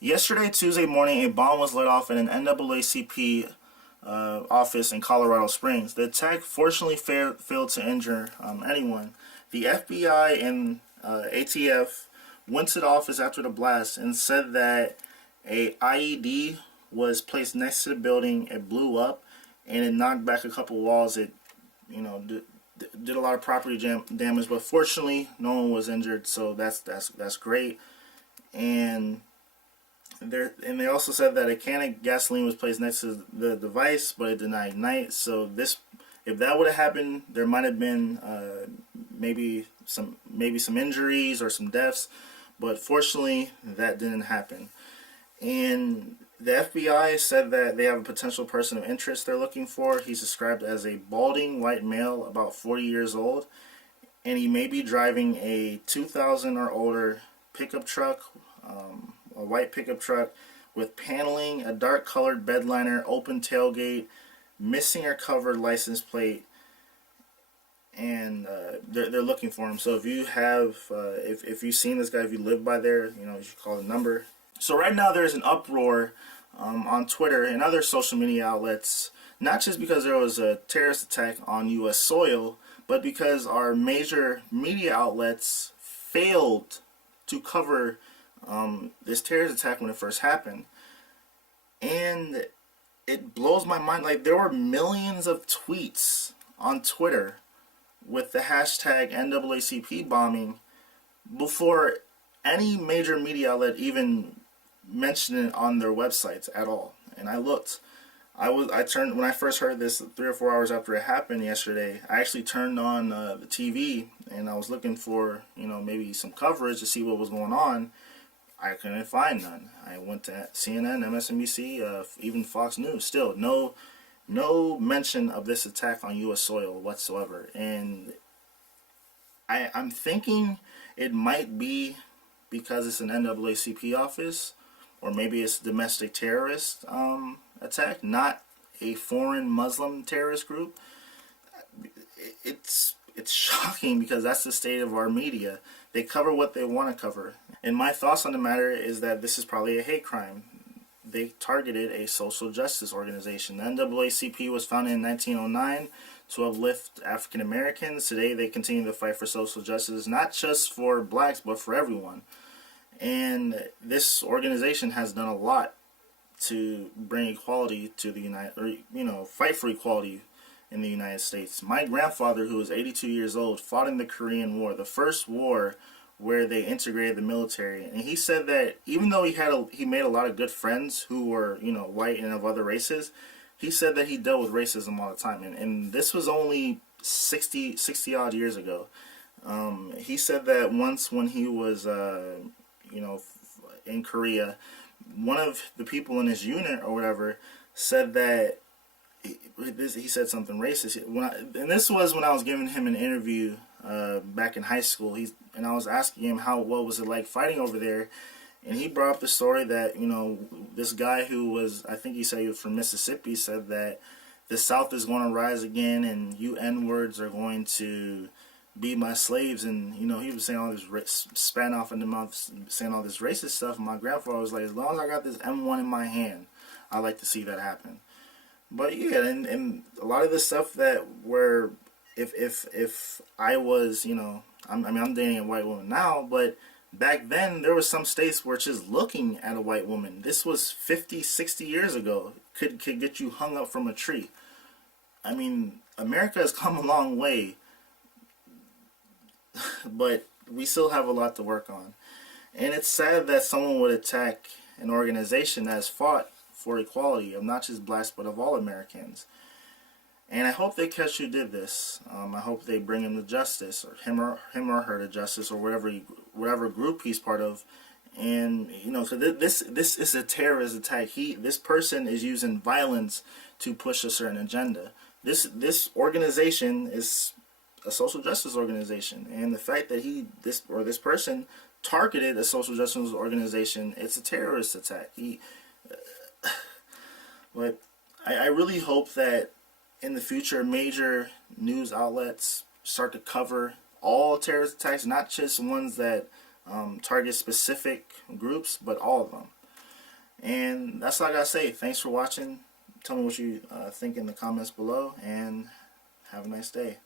Yesterday, Tuesday morning, a bomb was let off in an NAACP office in Colorado Springs. The attack fortunately failed to injure anyone. The FBI and ATF went to the office after the blast and said that a IED was placed next to the building. It blew up and it knocked back a couple walls. It, did a lot of property damage, but fortunately, no one was injured. So that's great. And they also said that a can of gasoline was placed next to the device, but it did not ignite. So if that would have happened, there might have been maybe some injuries or some deaths, but fortunately that didn't happen. And the FBI said that they have a potential person of interest they're looking for. He's described as a balding white male, about 40 years old, and he may be driving a 2000 or older pickup truck, a white pickup truck with paneling, a dark colored bed liner, open tailgate, missing or covered license plate, and they're looking for him. So if you have, if you've seen this guy, if you live by there, you should call the number. So right now there's an uproar on Twitter and other social media outlets, not just because there was a terrorist attack on U.S. soil, but because our major media outlets failed to cover this terrorist attack when it first happened. And it blows my mind. Like, there were millions of tweets on Twitter with the hashtag NAACP bombing before any major media outlet even mentioned it on their websites at all. And I looked. I turned, when I first heard this 3 or 4 hours after it happened yesterday, I actually turned on the TV and I was looking for, maybe some coverage to see what was going on. I couldn't find none. I went to CNN, MSNBC, even Fox News. Still, no mention of this attack on U.S. soil whatsoever. And I'm thinking it might be because it's an NAACP office, or maybe it's a domestic terrorist attack, not a foreign Muslim terrorist group. It's shocking because that's the state of our media. They cover what they want to cover. And my thoughts on the matter is that this is probably a hate crime. They targeted a social justice organization. The NAACP was founded in 1909 to uplift African Americans. Today they continue to fight for social justice, not just for blacks, but for everyone. And this organization has done a lot to bring equality to the fight for equality in the United States. My grandfather, who was 82 years old, fought in the Korean War, the first war where they integrated the military. And he said that even though he made a lot of good friends who were, white and of other races, he said that he dealt with racism all the time. And this was only 60 odd years ago. He said that once when he was, in Korea, one of the people in his unit or whatever said that he said something racist. And this was when I was giving him an interview back in high school. And I was asking him what was it like fighting over there, and he brought up the story that this guy who was, I think he said he was from Mississippi, said that the South is going to rise again and you N-words are going to be my slaves. And he was saying all this span off in the mouth, saying all this racist stuff. And my grandfather was like, as long as I got this M1 in my hand, I like to see that happen. But yeah, and a lot of the stuff that where if I was, I'm dating a white woman now, but back then there was some states where just looking at a white woman, this was 50, 60 years ago, could get you hung up from a tree. I mean, America has come a long way, but we still have a lot to work on. And it's sad that someone would attack an organization that has fought for equality of not just blacks but of all Americans. And I hope they catch who did this. I hope they bring him to justice, or him or her to justice, or whatever group he's part of. And so this is a terrorist attack. This person is using violence to push a certain agenda. This organization is a social justice organization, and the fact that this person targeted a social justice organization, it's a terrorist attack. But I really hope that in the future major news outlets start to cover all terrorist attacks, not just ones that target specific groups, but all of them. And that's all I gotta say. Thanks for watching. Tell me what you think in the comments below, and have a nice day.